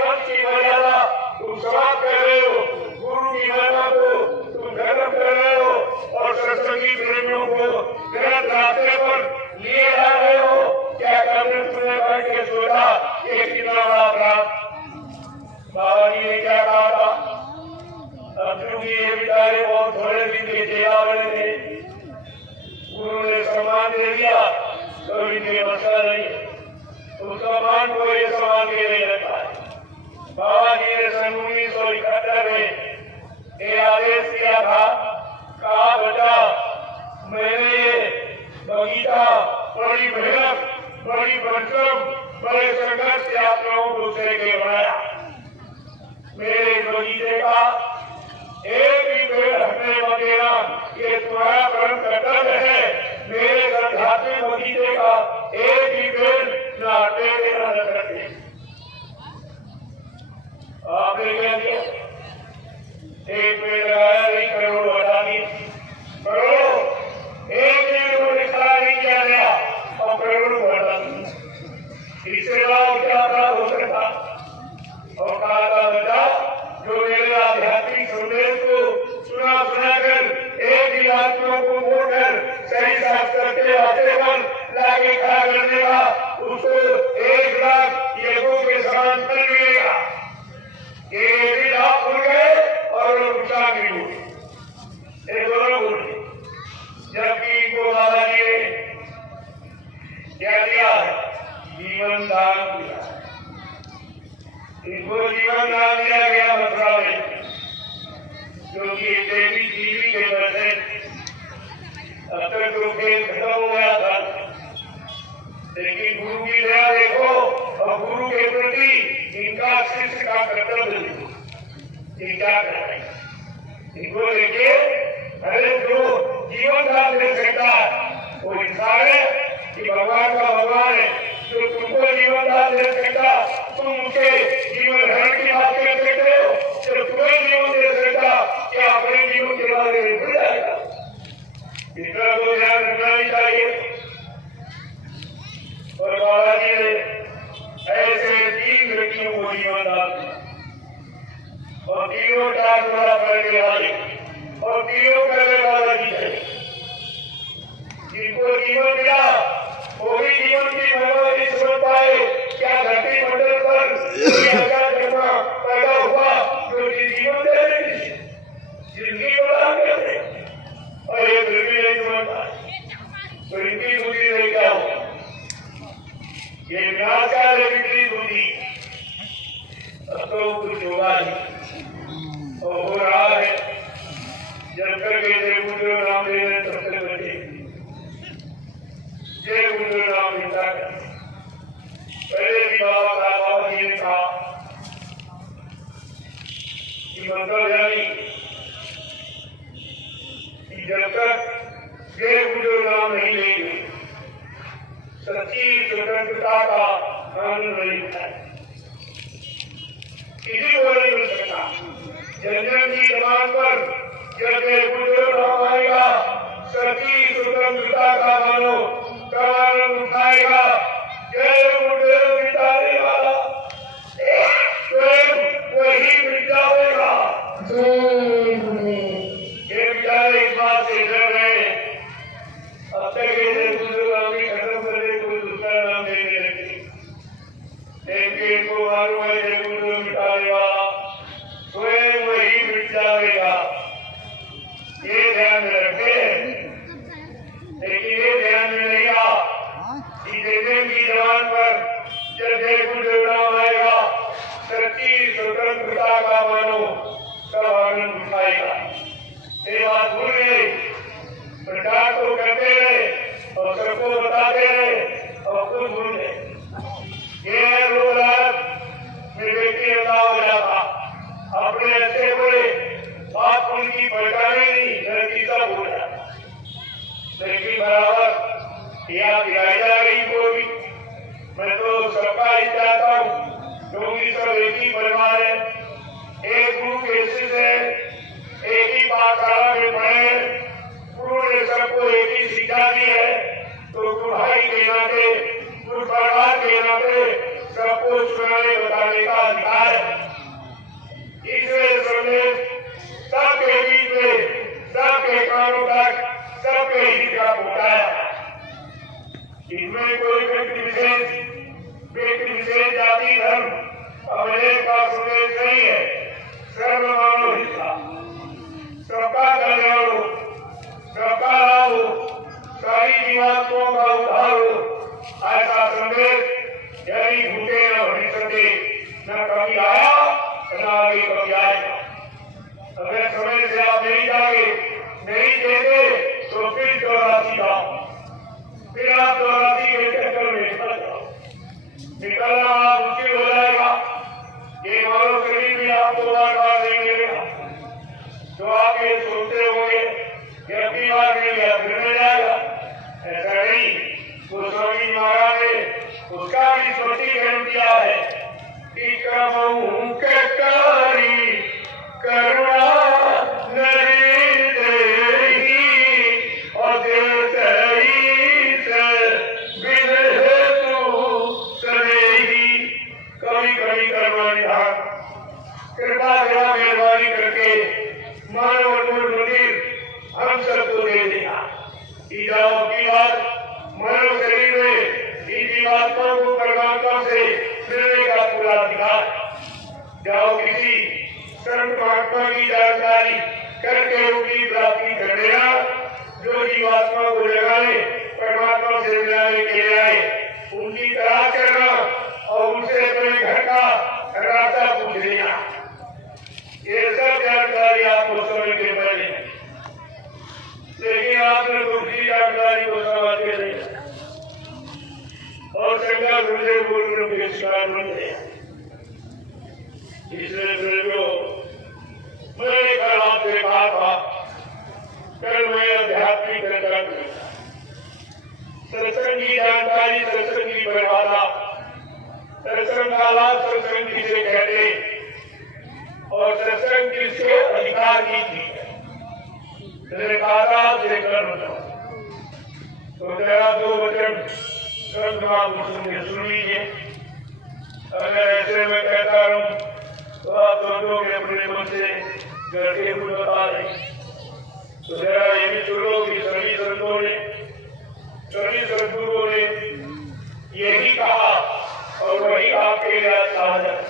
वंश की मर्यादा तुम समाप्त कर रहे हो, गुरु की महिमा को तुम खत्म कर रहे हो और सत्संगी प्रेमियों को गलत रास्ते पर लिए जा रहे हो। क्या कभी तुमने बैठ के सोचा ये कितना बड़ा अपराध? बाबा जी ने क्या कहा था? अर्जुन जी ये बेचारे बहुत थोड़े दिन के चेला बने थे, गुरु ने सम्मान दे दिया तो इनके मसला नहीं, तो सम्मान को ये सम्मान के नहीं रखा है। बाबा जी ने सन 1971 में ये आदेश दिया था, कहा बेटा मैंने ये बगीचा बड़ी मेहनत, बड़ी परिश्रम, बड़े संघर्ष से आप लोगों को दूसरे के बनाया। मेरे बगीचे का एक भी पेड़ हटने न देना ये तुम्हारा परम कर्तव्य है। मेरे आध्यात्मिक बगीचे का एक भी पेड़ न हटने देना न करते। आपने क्या किया? एक पेड़ लगाया नहीं, करोड़ों हटा दी, करोड़ों एक पेड़ को निकाला नहीं किया गया और करोड़ों को हटा दी। इससे लाभ क्या अपराध हो सकता? और कहा था बेटा जो मेरे आध्यात्मिक संदेश को सुना कर एक ही आत्मा को मोड़कर सही शास्त्र के रास्ते पर लाके खड़ा कर देगा, उसको 1 लाख यज्ञों के समान कर मिलेगा। ये भी लाभ हो गए और नुकसान भी हो गए, ये दोनों हो गए। जबकि इनको बाबा जी ने क्या दिया? जीवन दान दिया। इनको जीवन दान दिया गया मथुरा में, क्योंकि देवी जीवी के वजह अब तक तो खेल खत्म हो गया था, लेकिन गुरु की दया देखो और गुरु के प्रति इनका शिष्य का कर्तव्य देखो, ये क्या कर रहे हैं। इनको देखिए, अरे जो जीवन दान दे सकता है वो इंसान है कि भगवान का भगवान है। जो तुमको जीवन दान दे सकता तुम उनके जीवन धर्म की बात कर सकते हो, जो तुम्हें जीवन दे सकता क्या अपने जीवन के बारे में भूल जाएगा? इतना तो ध्यान रखना ही चाहिए। और बाबा जी ने ऐसे 3 व्यक्तियों को जीवन दान दिया और तीनों टाल द्वारा करने वाले और तीनों करने वाला जी है। जिनको जीवन मिला वो भी जीवन की महिमा नहीं समझ पाए। क्या धरती मंडल पर जन्मा पैदा हुआ जो जीवन दे रही थी, जिंदगी प्रदान करते और ये बिल्कुल नहीं समझ पाए, तो इनकी बुद्धि नहीं क्या हो? ये विनाश का लेकिन बुद्धि अब तो कुछ होगा नहीं और हो रहा है। जब तक ये गुरु नाम ले रहे तब तक बचे, ये गुरु नाम लेता है। पहले भी बाबा जी ने कहा कि मतलब यानी कि जब तक ये गुरु नाम नहीं लेंगे सच्ची स्वतंत्रता का आनंद नहीं है, किसी को नहीं मिल सकता। जन की जबान पर जब ये गुरु नाम आएगा सच्ची स्वतंत्रता का मानो का आनंद उठाएगा। जय गुरुदेव मिटाने वाला स्वयं वही मिट जाएगा। जय गुरुदेव। ये बेचारे इस बात से डर गए, अब तक ये गुरु नाम ही खत्म कर दे, कोई दूसरा नाम देने लगे। लेकिन इनको मालूम है जय गुरुदेव मिटाने वाला स्वयं वही मिट जाएगा। ये ध्यान में रखें, लेकिन ये ध्यान में नहीं आ कि देने की जबान पर जब जय गुरुदेव नाम आएगा सच्ची स्वतंत्रता का मानो तब आनंद उठाएगा। ये बात भूल गए, प्रचार तो करते रहे और सबको बताते रहे और खुद भूल गए। ये रोज में व्यक्ति अदा हो जाता, अपने अच्छे बुरे बात उनकी पहचाने नहीं, गलती सब हो जाता। लेकिन बराबर यह गिराई जा रही को भी मैं तो सबका ही चाहता हूँ, क्योंकि सब एक ही परिवार है, एक गुरु के शिष्य है, एक ही पाठशाला में पढ़े, गुरु ने सबको एक ही शिक्षा दी है। तो गुरुभाई के नाते, गुरु परिवार के नाते सबको सुनाने बताने का अधिकार है। आया ना आगे कभी आएगा। अगर समय से आप नहीं जागे, नहीं देते तो फिर 84 का, फिर आप 84 के चक्कर में निकल जाओ। निकलना आप मुश्किल हो जाएगा। ये मानो कभी भी आपको बार-बार नहीं मिलेगा। जो आप ये सोचते होंगे कि अपनी बार मिल गया फिर मिल जाएगा, ऐसा नहीं। वो स्वामी महाराज ने उसका भी स्पष्टीकरण किया है कि कमहु के कारी करुणा नरी देही और देतई से बिन हेतु सदेही। कभी कभी करुणा निधान कृपा सेवा मेहरबानी करके मानव मंदिर हम सबको दे देगा। ईजाओं की बात मानव शरीर में इन जीवात्माओं को परमात्मा से मिलने का पूरा अधिकार। जाओ किसी संत महात्मा की जानकारी करके उनकी प्राप्ति कर लेना, जो जीवात्मा को जगाने परमात्मा से मिलाने के लिए आए, उनकी तलाश करना और उनसे अपने घर का रास्ता पूछ लेना। ये सब जानकारी आपको समझ के पहले, लेकिन आपने दूसरी जानकारी को समझ के नहीं और शंका गुरुदेव गुरु के शिकार बन गए। इसलिए जो मैंने कल आपसे कहा था, कल मैं आध्यात्मिक चर्चा करूंगा। सत्संग की जानकारी, सत्संग की परिभाषा, सत्संग का लाभ सत्संग किसे कहते और सत्संग किसके अधिकार की थी, से कर्म तो जरा दो वचन सुन लीजिए। अगर ऐसे में कहता रहूं तो आप दोनों के अपने मन से करके कुछ बता रहे, तो जरा ये भी सुनो कि सभी संतों ने, सभी सदगुरुओं ने यही कहा और वही आपके लिए कहा जाए।